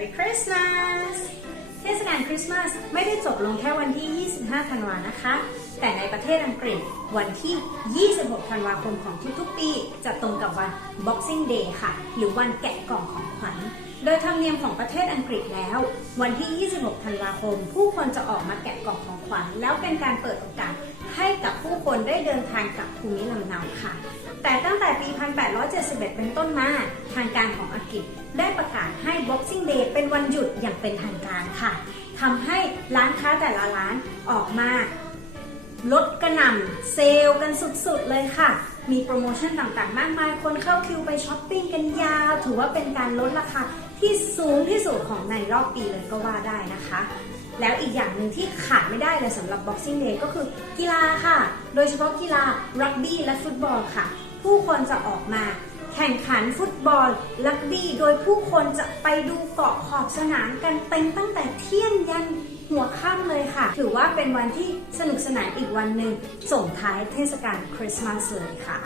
Merry Christmas เทศกาลคริสต์มาสไม่ได้จบลงแค่วันที่ 25 ธันวานะคะ แต่ในประเทศอังกฤษวันที่ 26 ธันวาคมของทุกๆ ปี จะตรงกับวัน Boxing Day ค่ะ หรือวันแกะกล่องของขวัญ โดยธรรมเนียมของประเทศอังกฤษแล้ว วันที่ 26 ธันวาคม ผู้คนจะออกมาแกะกล่องของขวัญ แล้วเป็นการเปิดโอกาสให้กับผู้คนได้เดินทางกลับภูมิลำเนาค่ะ แต่ตั้งแต่ปี 1871 เป็นต้นมา ทางการของ กฤษได้ประกาศให้ Boxing Day เป็นวันหยุดอย่างเป็นทางการค่ะทำให้ร้านค้าแต่ละร้านออกมาลดกระหน่ำเซลล์กันสุดๆเลยค่ะ มีโปรโมชั่นต่างๆ มากมาย คนเข้าคิวไปช้อปปิ้งกันยาว ถือว่าเป็นการลดราคาที่สูงที่สุดของในรอบปีเลยก็ว่าได้นะคะ แล้วอีกอย่างหนึ่งที่ขาดไม่ได้เลยสำหรับ Boxing Day ก็คือกีฬาค่ะ โดยเฉพาะกีฬารักบี้และฟุตบอลค่ะ ผู้คนจะออกมา แข่งขันฟุตบอลลักบี้โดยผู้คนจะไปดูเกาะขอบสนามกันเต็มตั้งแต่เที่ยงยันหัวค่ำเลยค่ะ ถือว่าเป็นวันที่สนุกสนานอีกวันหนึ่งส่งท้ายเทศกาลคริสต์มาสเลยค่ะ